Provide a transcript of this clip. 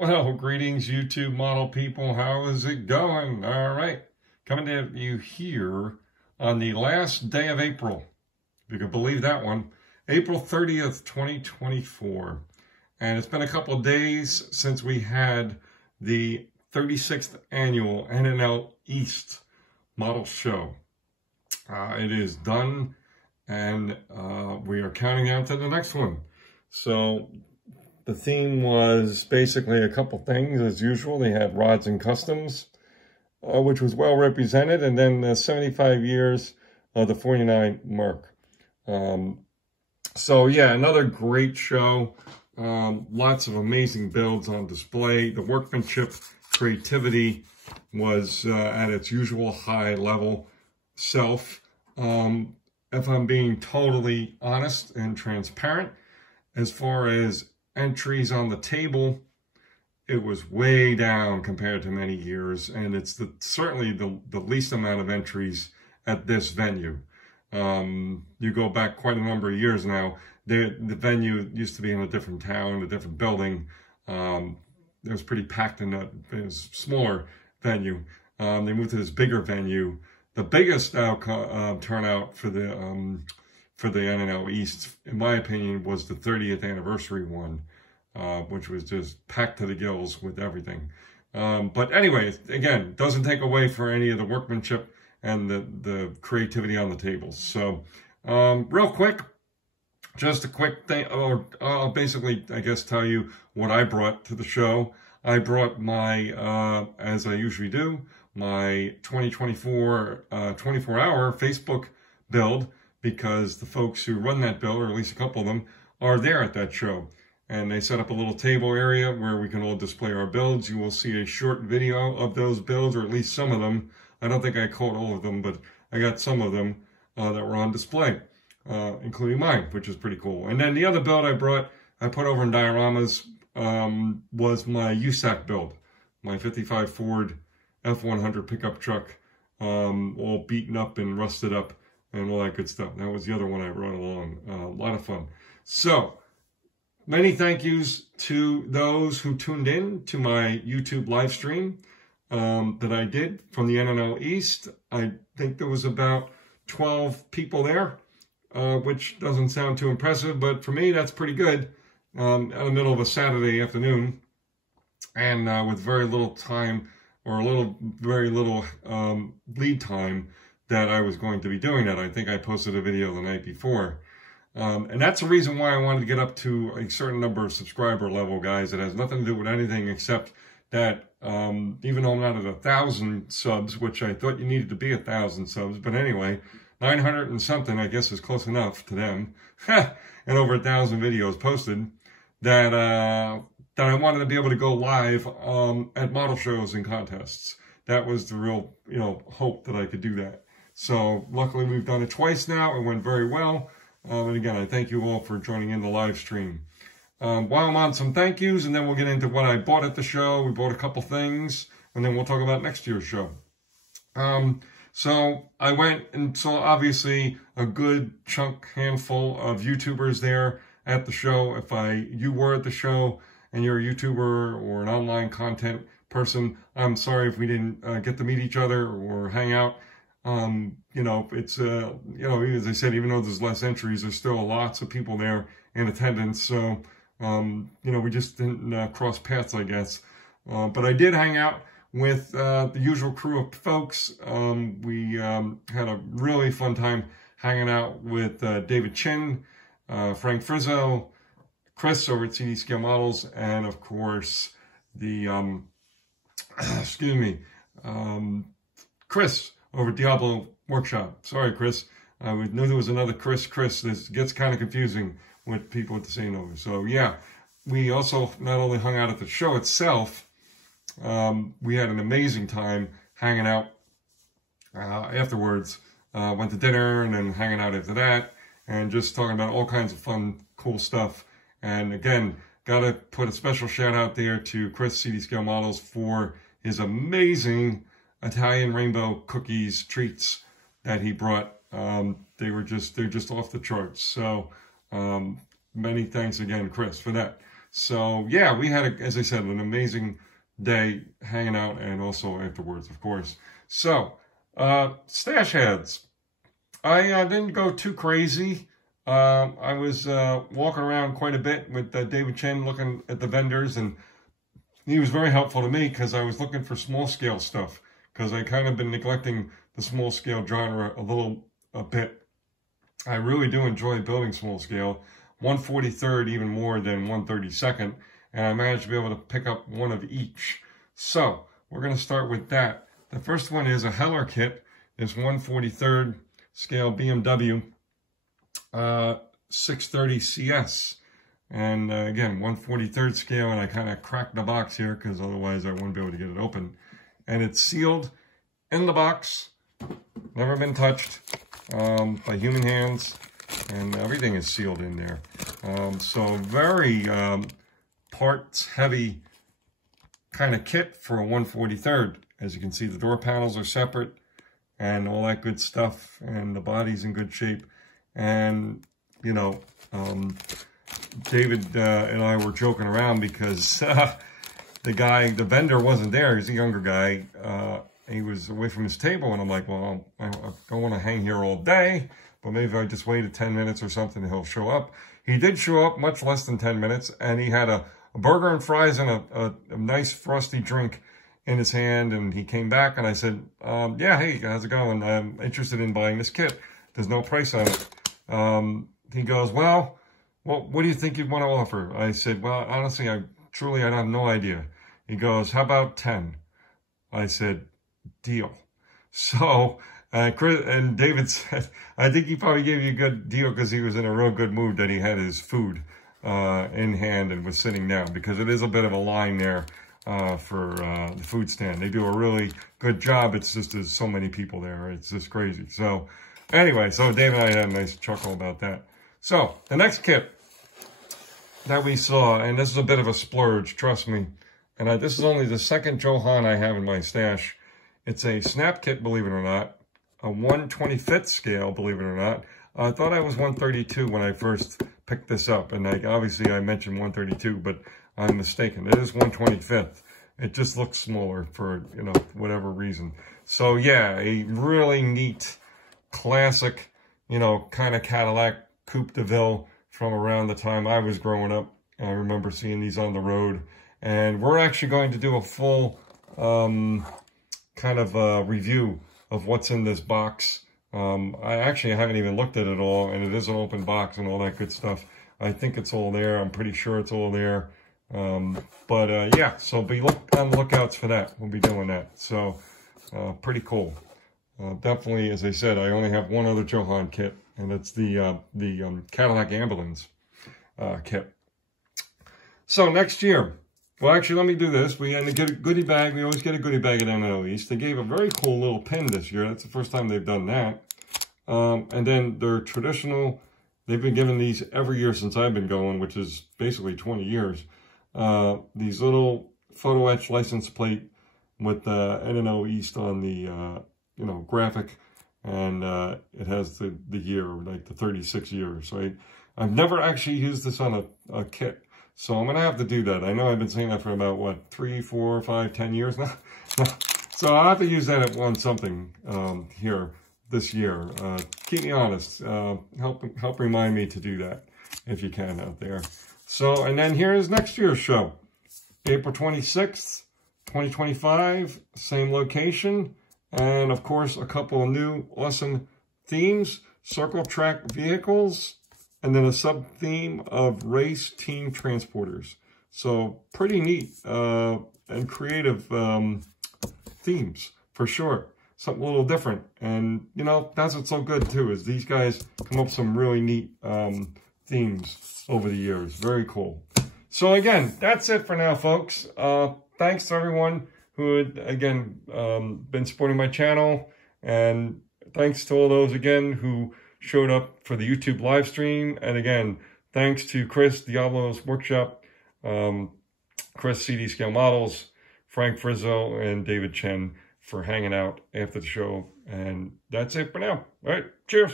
Well, greetings, YouTube model people. How is it going? All right. Coming to you here on the last day of April, if you can believe that one, April 30th, 2024. And it's been a couple of days since we had the 36th annual NNL East model show. It is done, and we are counting down to the next one. So the theme was basically a couple things as usual. They had rods and customs, which was well represented, and then 75 years of the 49 mark. So yeah, another great show. Lots of amazing builds on display. The workmanship, creativity was at its usual high level self. If I'm being totally honest and transparent, as far as entries on the table, it was way down compared to many years, and it's certainly the least amount of entries at this venue. You go back quite a number of years now. The venue used to be in a different town, a different building. It was pretty packed in it was a smaller venue. They moved to this bigger venue. The biggest turnout for the NNL East, in my opinion, was the 30th anniversary one, which was just packed to the gills with everything. But anyway, again, doesn't take away for any of the workmanship and the creativity on the tables. So real quick, just a quick thing, or I'll basically, I guess, tell you what I brought to the show. I brought my, as I usually do, my 2024 24-hour Facebook build, because the folks who run that build, or at least a couple of them, are there at that show. And they set up a little table area where we can all display our builds. You will see a short video of those builds, or at least some of them. I don't think I caught all of them, but I got some of them that were on display, including mine, which is pretty cool. And then the other build I put over in dioramas, was my USAC build, my 55 Ford F100 pickup truck, all beaten up and rusted up and all that good stuff. That was the other one I brought along. A lot of fun. So, many thank yous to those who tuned in to my YouTube live stream that I did from the NNL East. I think there was about 12 people there, which doesn't sound too impressive, but for me, that's pretty good. In the middle of a Saturday afternoon, and with very little time, or very little lead time that I was going to be doing that. I think I posted a video the night before. And that's the reason why I wanted to get up to a certain number of subscriber level, guys. It has nothing to do with anything except that even though I'm not at 1,000 subs, which I thought you needed to be 1,000 subs, but anyway, 900 and something, I guess, is close enough to them, and over 1,000 videos posted, that I wanted to be able to go live at model shows and contests. That was the real, hope that I could do that. So luckily we've done it twice now. It went very well. And again, I thank you all for joining in the live stream. While I'm on some thank yous, and then we'll get into what I bought at the show. We bought a couple things, and then we'll talk about next year's show. So I went and saw, obviously, a good handful of YouTubers there at the show. If you were at the show and you're a YouTuber or an online content person, I'm sorry if we didn't get to meet each other or hang out. It's, as I said, even though there's less entries, there's still lots of people there in attendance. So, we just didn't cross paths, I guess. But I did hang out with the usual crew of folks. We had a really fun time hanging out with David Chin, Frank Frizzo, Chris over at CD Scale Models, and of course the Chris over at Diablo Workshop. Sorry, Chris. I knew there was another Chris. This gets kind of confusing with people with the same name. So yeah, we also not only hung out at the show itself, we had an amazing time hanging out afterwards. Went to dinner and then hanging out after that, and just talking about all kinds of fun, cool stuff. And again, got to put a special shout out there to Chris, CD Scale Models, for his amazing Italian rainbow cookies treats that he brought. They're just off the charts. So many thanks again, Chris, for that. So yeah, we had, as I said, an amazing day hanging out and also afterwards, of course. So, stash heads. I didn't go too crazy. I was walking around quite a bit with David Chen looking at the vendors, and he was very helpful to me because I was looking for small scale stuff because I kind of been neglecting the small scale genre a bit. I really do enjoy building small scale, 1/43rd even more than 1/32nd, and I managed to be able to pick up one of each. So we're going to start with that. The first one is a Heller kit. It's 1/43rd scale BMW 630 CS. And again, 1/43rd scale, and I kind of cracked the box here because otherwise I wouldn't be able to get it open. And it's sealed in the box, never been touched by human hands, and everything is sealed in there. So very parts heavy kind of kit for a 1/43rd. As you can see, the door panels are separate and all that good stuff, and the body's in good shape. And, you know, David and I were joking around because the vendor wasn't there. He's a younger guy. He was away from his table, and I'm like, well, I don't want to hang here all day, but maybe if I just waited 10 minutes or something, he'll show up. He did show up much less than 10 minutes, and he had a burger and fries and a nice frosty drink in his hand, and he came back, and I said, yeah, hey, how's it going? I'm interested in buying this kit. There's no price on it. He goes, well, what do you think you'd want to offer? I said, well, honestly, I have no idea. He goes, how about 10? I said, deal. So, Chris and David said, I think he probably gave you a good deal because he was in a real good mood that he had his food in hand and was sitting down, because it is a bit of a line there for the food stand. They do a really good job. It's just there's so many people there. It's just crazy. So anyway, so Dave and I had a nice chuckle about that. So the next kit that we saw, and this is a bit of a splurge, trust me, and this is only the second Johan I have in my stash. It's a snap kit, believe it or not, a 1/25th scale, believe it or not. I thought I was 132 when I first picked this up, and obviously I mentioned 132, but I'm mistaken. It is 1/25th. It just looks smaller for, you know, whatever reason. So yeah, a really neat, classic, you know, kind of Cadillac Coupe de Ville from around the time I was growing up. I remember seeing these on the road, and we're actually going to do a full kind of review of what's in this box. I haven't even looked at it all, and it is an open box and all that good stuff. I think it's all there. I'm pretty sure it's all there. Yeah, so be on the lookouts for that. We'll be doing that. So pretty cool. Definitely, as I said, I only have one other Johan kit, and it's the Cadillac Ambulance kit. So next year, well, actually, let me do this. We had to get a goodie bag. We always get a goodie bag at NNL East. They gave a very cool little pin this year. That's the first time they've done that. And then their traditional, they've been giving these every year since I've been going, which is basically 20 years. These little photo etch license plate with NNL East on the, you know, graphic. And it has the year, like the 36 years. So I've never actually used this on a kit. So I'm going to have to do that. I know I've been saying that for about, what, 3, 4, 5, 10 years now? So I'll have to use that on something here this year. Keep me honest. Help remind me to do that if you can out there. So, and then here is next year's show. April 26th, 2025, same location. And, of course, a couple of new awesome themes. Circle track vehicles. And then a sub-theme of race team transporters. So pretty neat and creative themes, for sure. Something a little different. And, you know, that's what's so good, too, is these guys come up with some really neat themes over the years. Very cool. So, again, that's it for now, folks. Thanks to everyone who had, again, been supporting my channel. And thanks to all those, again, who showed up for the YouTube live stream. And again, thanks to Chris, Diablo's Workshop, Chris, CD Scale Models, Frank Frizzo, and David Chen for hanging out after the show. And that's it for now. All right, cheers.